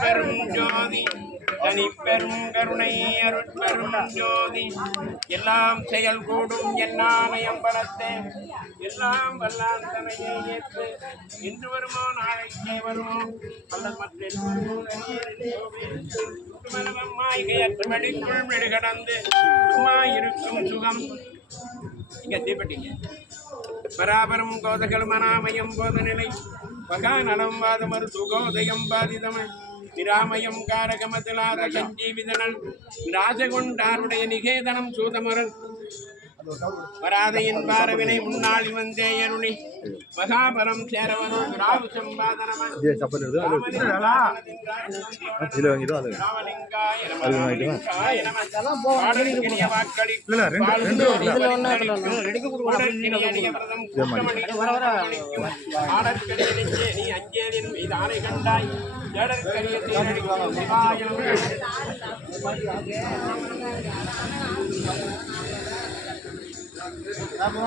அருட்பெரும் ஜோதி. தனி பெரும் கருணை அருட்பெரும் ஜோதி. எல்லாம் செயல் கூடும் என்னாலயம் பலத்தே எல்லாம் வல்லான் தனையை ஏற்று. இன்று வருமோ நாளைக்கே வருமோ? அல்ல மற்ற வெளிக்குள் மெழுகடந்து சும்மா இருக்கும் சுகம். இங்கே தீப்பட்டீங்க. பராபரம் கோதகல் மனாமயம் போத நிலை. நலம் வாதமரு சுகோதயம் பாதிதமன் நிராமயம் காரகமதிலாத சஞ்சீவிதனல். ராஜகுண்டாருடைய நிகேதனம் சூதமரன் வராதையின் பாரவினை முன்னாள் வந்தே அருணி மகாபலம் சேரவனும் ராவு கண்டாய். சிவாயம்.